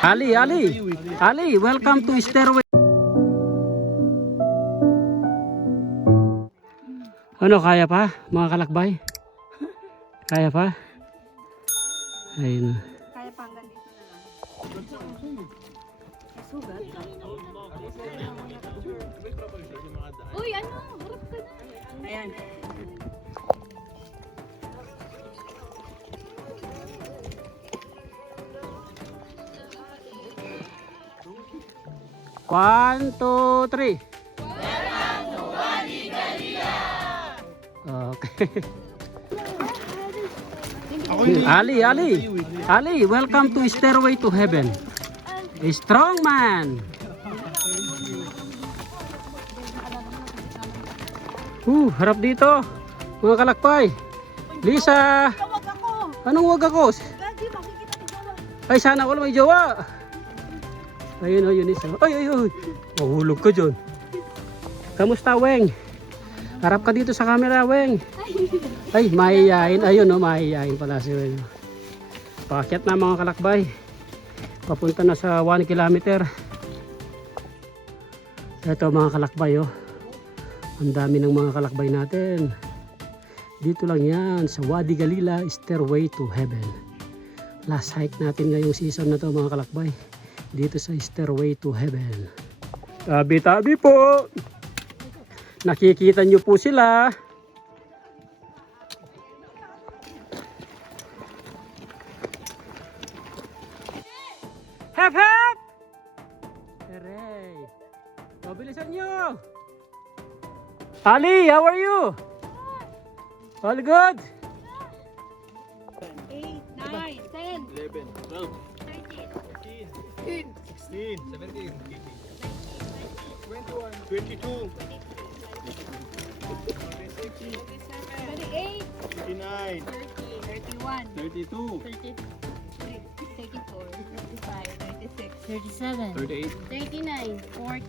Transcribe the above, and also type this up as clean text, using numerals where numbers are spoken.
Ali, welcome to Stairway. Ano, kaya pa mga kalakbay? Kaya pa? Ayun. Kaya pa hanggang dito na lang. Sugat. Uy, ano? Harap ka na. Ayan. One, two, three. Okay. Ali, welcome to Stairway to Heaven. A strong man. Harap dito. Mga kalakbay. Lisa. Tawag ako. Anong wag ako? Daddy, makikita ni Jowa. Ay, sana all may jowa. Ayun o, yun isa. Ay. Mahulog ka dyan. Kamusta, Weng? Harap ka dito sa camera, Weng. Ay, mahihayin. Ayun o, mahihayin pala si Weng. Paakyat na mga kalakbay. Papunta na sa 1 kilometer. Ito mga kalakbay o. Ang dami ng mga kalakbay natin. Dito lang yan sa Wadi Galila, Stairway to Heaven. Last hike natin ngayong season na to mga kalakbay. Dito sa Stairway to Heaven. Tabi-tabi po. Nakikita nyo po sila. Hep hep! Hooray! Mabilisan nyo! Ali, how are you? All good? 8, 9, 10, 11, 12, 13, 16, 17, 21, 22, 28, 29, 30, 31, 32, 33, 34, 35, 36, 37, 38, 39, 40,